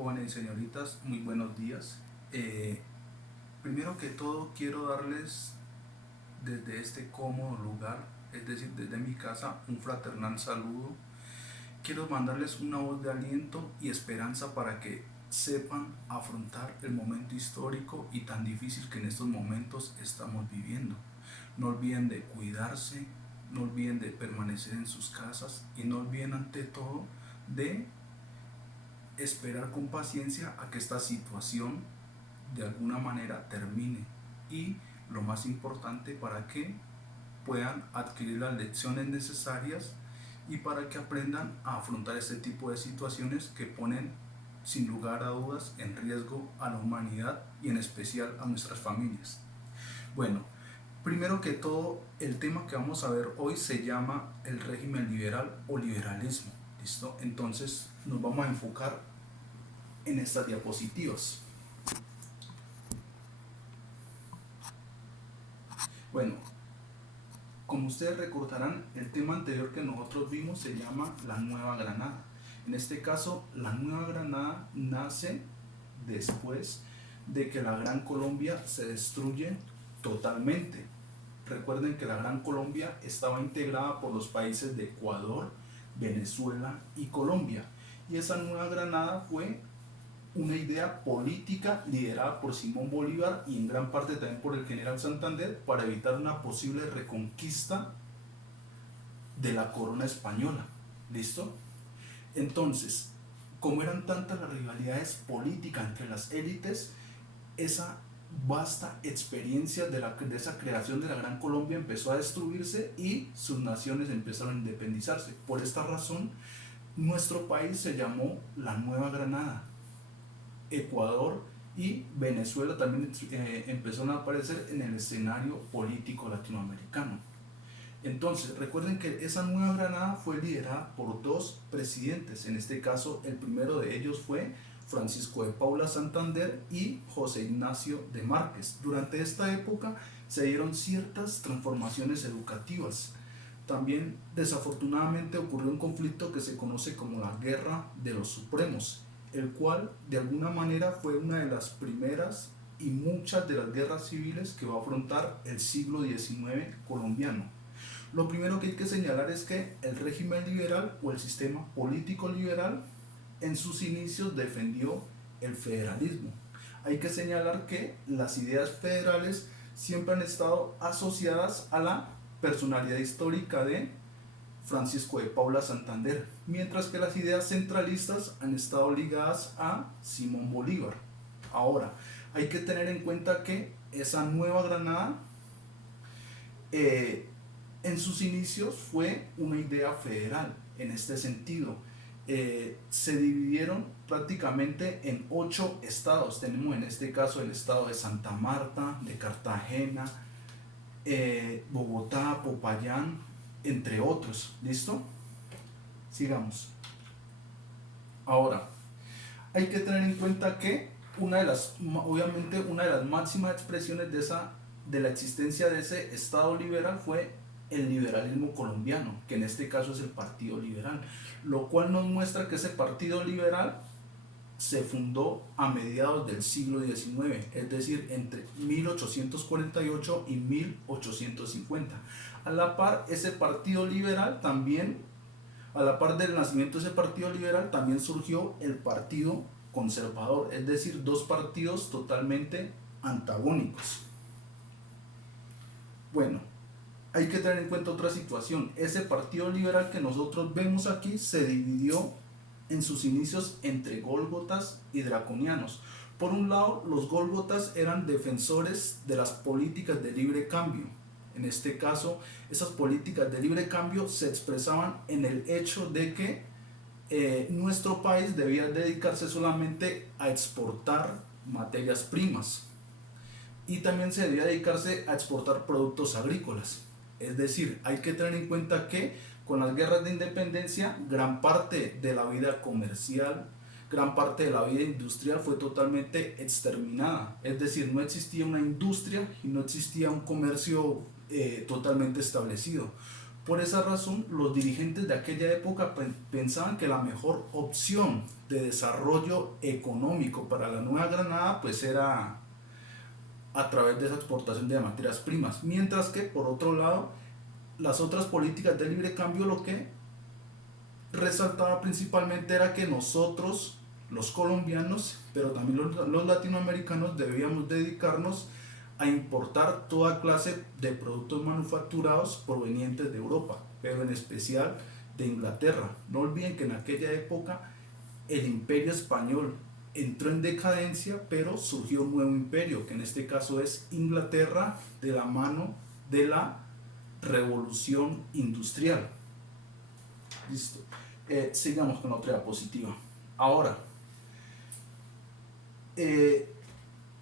Jóvenes y señoritas, muy buenos días. Primero que todo quiero darles desde este cómodo lugar, es decir, desde mi casa, un fraternal saludo. Quiero mandarles una voz de aliento y esperanza para que sepan afrontar el momento histórico y tan difícil que en estos momentos estamos viviendo. No olviden de cuidarse, no olviden de permanecer en sus casas y no olviden ante todo de esperar con paciencia a que esta situación de alguna manera termine y lo más importante para que puedan adquirir las lecciones necesarias y para que aprendan a afrontar este tipo de situaciones que ponen sin lugar a dudas en riesgo a la humanidad y en especial a nuestras familias. Bueno, primero que todo, el tema que vamos a ver hoy se llama el régimen liberal o liberalismo. ¿Listo? Entonces nos vamos a enfocar en estas diapositivas. Bueno, como ustedes recordarán, el tema anterior que nosotros vimos se llama la Nueva Granada. En este caso, la Nueva Granada nace después de que la Gran Colombia se destruye totalmente. Recuerden que la Gran Colombia estaba integrada por los países de Ecuador, Venezuela y Colombia. Y esa Nueva Granada fue una idea política liderada por Simón Bolívar y en gran parte también por el general Santander para evitar una posible reconquista de la corona española. ¿Listo? Entonces, como eran tantas las rivalidades políticas entre las élites, esa vasta experiencia de esa creación de la Gran Colombia empezó a destruirse y sus naciones empezaron a independizarse. Por esta razón, nuestro país se llamó la Nueva Granada. Ecuador y Venezuela también empezaron a aparecer en el escenario político latinoamericano. Entonces, recuerden que esa Nueva Granada fue liderada por dos presidentes. En este caso, el primero de ellos fue Francisco de Paula Santander y José Ignacio de Márquez. Durante esta época se dieron ciertas transformaciones educativas. También, desafortunadamente, ocurrió un conflicto que se conoce como la Guerra de los Supremos, el cual de alguna manera fue una de las primeras y muchas de las guerras civiles que va a afrontar el siglo XIX colombiano. Lo primero que hay que señalar es que el régimen liberal o el sistema político liberal en sus inicios defendió el federalismo. Hay que señalar que las ideas federales siempre han estado asociadas a la personalidad histórica de Francisco de Paula Santander, mientras que las ideas centralistas han estado ligadas a Simón Bolívar. Ahora, hay que tener en cuenta que esa Nueva Granada en sus inicios fue una idea federal. En este sentido, se dividieron prácticamente en 8 estados. Tenemos en este caso el estado de Santa Marta, de Cartagena, Bogotá, Popayán, entre otros. ¿Listo? Sigamos. Ahora, hay que tener en cuenta que obviamente una de las máximas expresiones de la existencia de ese Estado liberal fue el liberalismo colombiano, que en este caso es el Partido Liberal, lo cual nos muestra que ese Partido Liberal se fundó a mediados del siglo XIX, es decir, entre 1848 y 1850. A la par, ese Partido Liberal también, a la par del nacimiento de ese Partido Liberal, también surgió el Partido Conservador, es decir, dos partidos totalmente antagónicos. Bueno, hay que tener en cuenta otra situación. Ese Partido Liberal que nosotros vemos aquí se dividió en sus inicios entre gólgotas y draconianos. Por un lado, los gólgotas eran defensores de las políticas de libre cambio. En este caso, esas políticas de libre cambio se expresaban en el hecho de que nuestro país debía dedicarse solamente a exportar materias primas y también se debía dedicarse a exportar productos agrícolas. Es decir, hay que tener en cuenta que con las guerras de independencia, gran parte de la vida comercial, gran parte de la vida industrial fue totalmente exterminada. Es decir, no existía una industria y no existía un comercio totalmente establecido. Por esa razón, los dirigentes de aquella época pensaban que la mejor opción de desarrollo económico para la Nueva Granada pues era a través de esa exportación de materias primas, mientras que por otro lado las otras políticas de libre cambio lo que resaltaba principalmente era que nosotros, los colombianos, pero también los latinoamericanos, debíamos dedicarnos a importar toda clase de productos manufacturados provenientes de Europa, pero en especial de Inglaterra. No olviden que en aquella época el imperio español entró en decadencia, pero surgió un nuevo imperio, que en este caso es Inglaterra, de la mano de la revolución industrial. Listo. Sigamos con otra diapositiva. Ahora,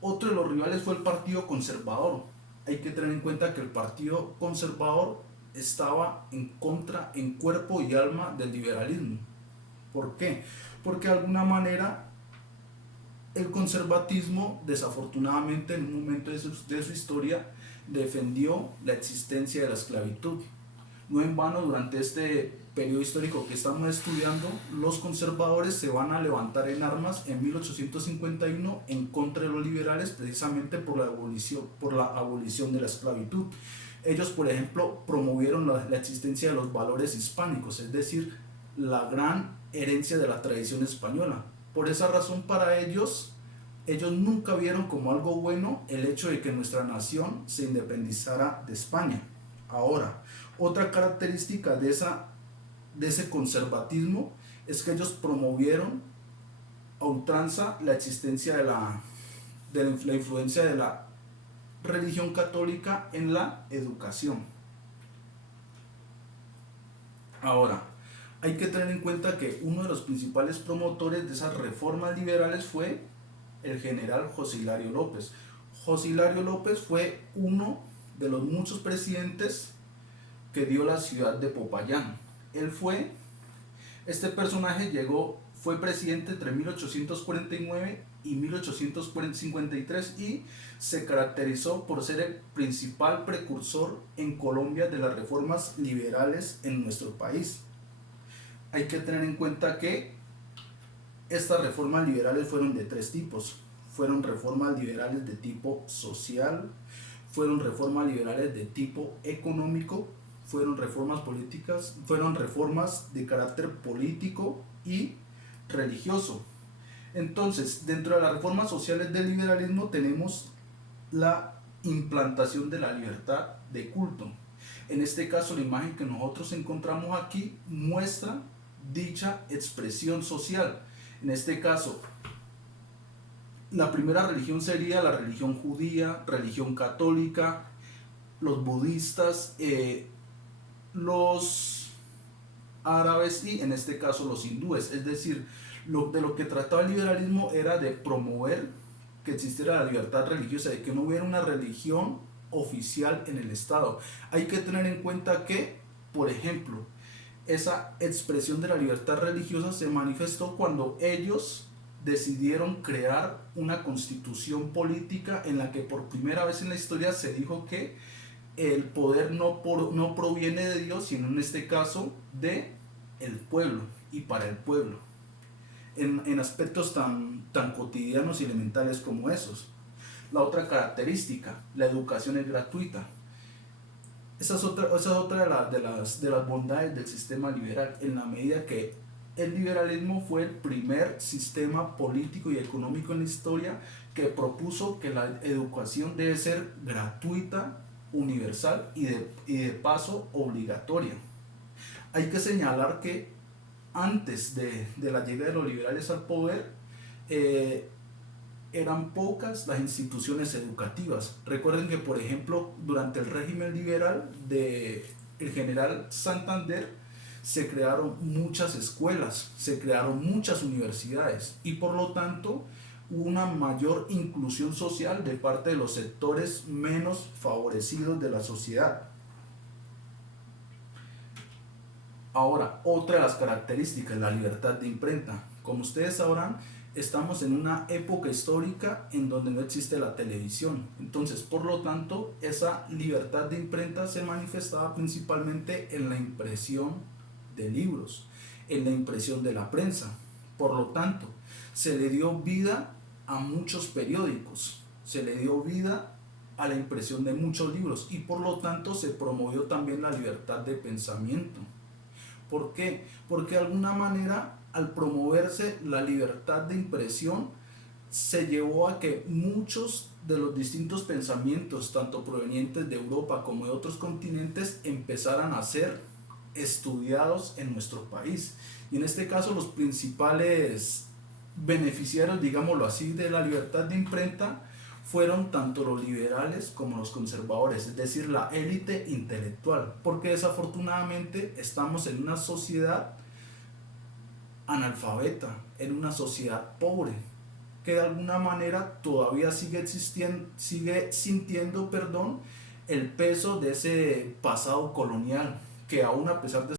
otro de los rivales fue el Partido Conservador. Hay que tener en cuenta que el Partido Conservador estaba en contra, en cuerpo y alma del liberalismo. ¿Por qué? Porque de alguna manera el conservatismo, desafortunadamente, en un momento de su historia, defendió la existencia de la esclavitud. No en vano, durante este periodo histórico que estamos estudiando, los conservadores se van a levantar en armas en 1851 en contra de los liberales, precisamente por la abolición de la esclavitud. Ellos, por ejemplo, promovieron la existencia de los valores hispánicos, es decir, la gran herencia de la tradición española. Por esa razón, para ellos nunca vieron como algo bueno el hecho de que nuestra nación se independizara de España. Ahora, otra característica de ese conservatismo es que ellos promovieron a ultranza la existencia de la influencia de la religión católica en la educación. Ahora, hay que tener en cuenta que uno de los principales promotores de esas reformas liberales fue el general José Hilario López. José Hilario López fue uno de los muchos presidentes que dio la ciudad de Popayán. Este personaje fue presidente entre 1849 y 1853 y se caracterizó por ser el principal precursor en Colombia de las reformas liberales en nuestro país. Hay que tener en cuenta que estas reformas liberales fueron de tres tipos. Fueron reformas liberales de tipo social, fueron reformas liberales de tipo económico, fueron reformas políticas, fueron reformas de carácter político y religioso. Entonces, dentro de las reformas sociales del liberalismo tenemos la implantación de la libertad de culto. En este caso, la imagen que nosotros encontramos aquí muestra dicha expresión social. En este caso, la primera religión sería la religión judía, religión católica, los budistas, los árabes y en este caso los hindúes. Es decir, de lo que trataba el liberalismo era de promover que existiera la libertad religiosa, de que no hubiera una religión oficial en el Estado. Hay que tener en cuenta que, por ejemplo, esa expresión de la libertad religiosa se manifestó cuando ellos decidieron crear una constitución política en la que por primera vez en la historia se dijo que el poder no proviene de Dios, sino en este caso de el pueblo y para el pueblo, en aspectos tan cotidianos y elementales como esos. La otra característica, la educación es gratuita. Esa es otra de las bondades del sistema liberal, en la medida que el liberalismo fue el primer sistema político y económico en la historia que propuso que la educación debe ser gratuita, universal y de paso obligatoria. Hay que señalar que antes de la llegada de los liberales al poder, eran pocas las instituciones educativas. Recuerden que, por ejemplo, durante el régimen liberal del general Santander se crearon muchas escuelas, se crearon muchas universidades y por lo tanto hubo una mayor inclusión social de parte de los sectores menos favorecidos de la sociedad. Ahora, otra de las características, la libertad de imprenta. Como ustedes sabrán, estamos en una época histórica en donde no existe la televisión. Entonces, por lo tanto, esa libertad de imprenta se manifestaba principalmente en la impresión de libros, en la impresión de la prensa. Por lo tanto, se le dio vida a muchos periódicos, se le dio vida a la impresión de muchos libros y por lo tanto se promovió también la libertad de pensamiento. ¿Por qué? Porque de alguna manera, al promoverse la libertad de impresión, se llevó a que muchos de los distintos pensamientos, tanto provenientes de Europa como de otros continentes, empezaran a ser estudiados en nuestro país. Y en este caso, los principales beneficiarios, digámoslo así, de la libertad de imprenta fueron tanto los liberales como los conservadores, es decir, la élite intelectual, porque desafortunadamente estamos en una sociedad analfabeta, en una sociedad pobre, que de alguna manera todavía sigue existiendo, sigue sintiendo, el peso de ese pasado colonial, que aún a pesar de